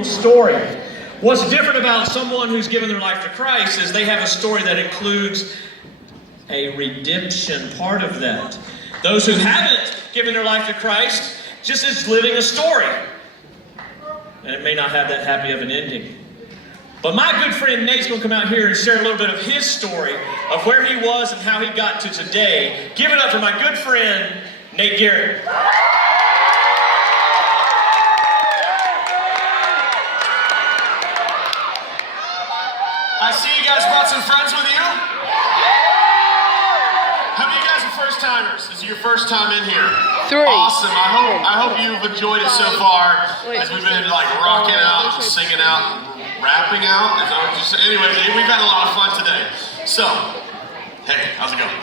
Story. What's different about someone who's given their life to Christ is they have a story that includes a redemption part of that. Those who haven't given their life to Christ just is living a story. And it may not have that happy of an ending. But my good friend Nate's going to come out here and share a little bit of his story of where he was and how he got to today. Give it up for my good friend Nate Garrett. I see you guys brought some friends with you. How many of you guys are first timers? This is your first time in here. 3. Awesome. I hope you've enjoyed it so far as we've been like rocking out, singing out, rapping out. Is that what you say? Anyway, we've had a lot of fun today. So, hey, how's it going?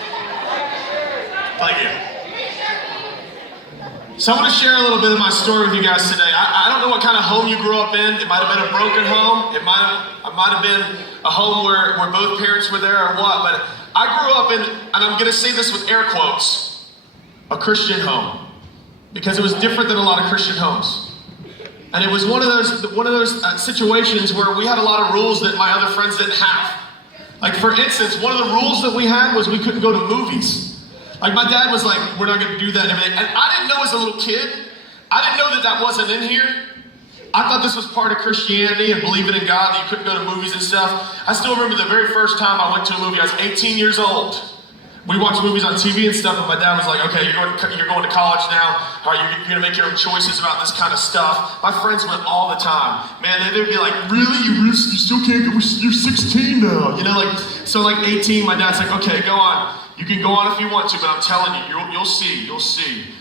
Thank you. So I want to share a little bit of my story with you guys today. I don't know what kind of home you grew up in. It might have been a broken home. It might have been a home where both parents were there or what. But I grew up in, and I'm going to say this with air quotes, a Christian home. Because it was different than a lot of Christian homes. And it was one of those situations where we had a lot of rules that my other friends didn't have. Like for instance, one of the rules that we had was we couldn't go to movies. Like my dad was like, we're not going to do that and everything. And I didn't know as a little kid, I didn't know that wasn't in here. I thought this was part of Christianity and believing in God, that you couldn't go to movies and stuff. I still remember the very first time I went to a movie. I was 18 years old. We watched movies on TV and stuff, and my dad was like, okay, you're going to college now. All right, you're going to make your own choices about this kind of stuff. My friends went all the time. Man, they'd be like, really? You still can't go? You're 16 now. You know, so 18, my dad's like, okay, go on. You can go on if you want to, but I'm telling you, you'll see.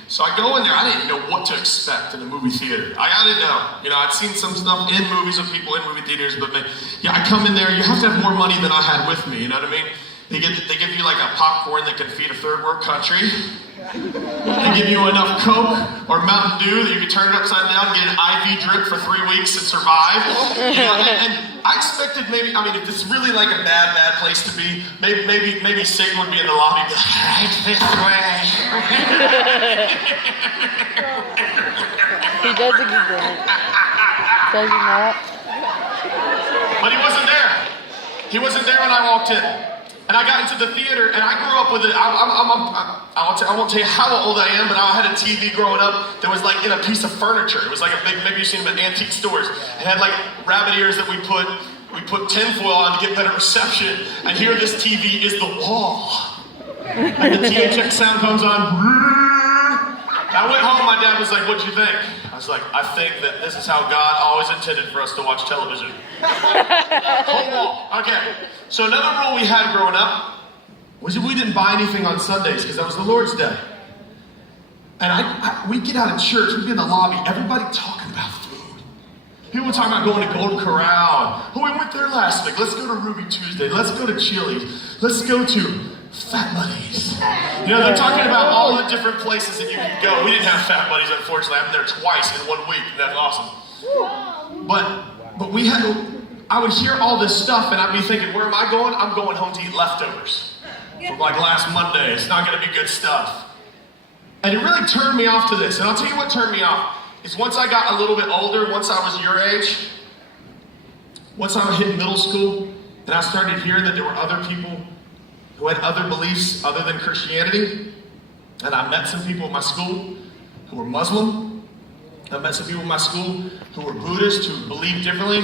So I go in there. I didn't know what to expect in a movie theater. I didn't know. You know, I'd seen some stuff in movies of people in movie theaters, but yeah, I come in there. You have to have more money than I had with me. You know what I mean? They give you like a popcorn that can feed a third world country. They give you enough Coke or Mountain Dew that you can turn it upside down, get an IV drip for 3 weeks and survive. You know, and I expected maybe, if it's really like a bad place to be, maybe Satan would be in the lobby and be like, right this way. He does exist. Does he not? But he wasn't there. He wasn't there when I walked in. And I got into the theater, and I grew up with it. I won't tell you how old I am, but I had a TV growing up that was like in a piece of furniture. It was like a big, maybe you've seen them at antique stores. It had like rabbit ears that we put tinfoil on to get better reception. And here this TV is the wall. And the THX sound comes on. I went home, my dad was like, what'd you think? I was like, I think that this is how God always intended for us to watch television. Okay, so another rule we had growing up was that we didn't buy anything on Sundays because that was the Lord's Day. And we'd get out of church, we'd be in the lobby, everybody talking about food. People were talking about going to Golden Corral. Oh, we went there last week. Let's go to Ruby Tuesday. Let's go to Chili's. Let's go to Fat Buddies. You know, they're talking about all the different places that you can go. We didn't have Fat Buddies, unfortunately. I've been there twice in 1 week. That's awesome. But we had, I would hear all this stuff and I'd be thinking, where am I going? I'm going home to eat leftovers from like last Monday. It's not going to be good stuff. And it really turned me off to this. And I'll tell you what turned me off. Is once I got a little bit older, once I was your age, once I hit middle school, and I started hearing that there were other people who had other beliefs other than Christianity. And I met some people in my school who were Muslim. I met some people in my school who were Buddhist, who believed differently.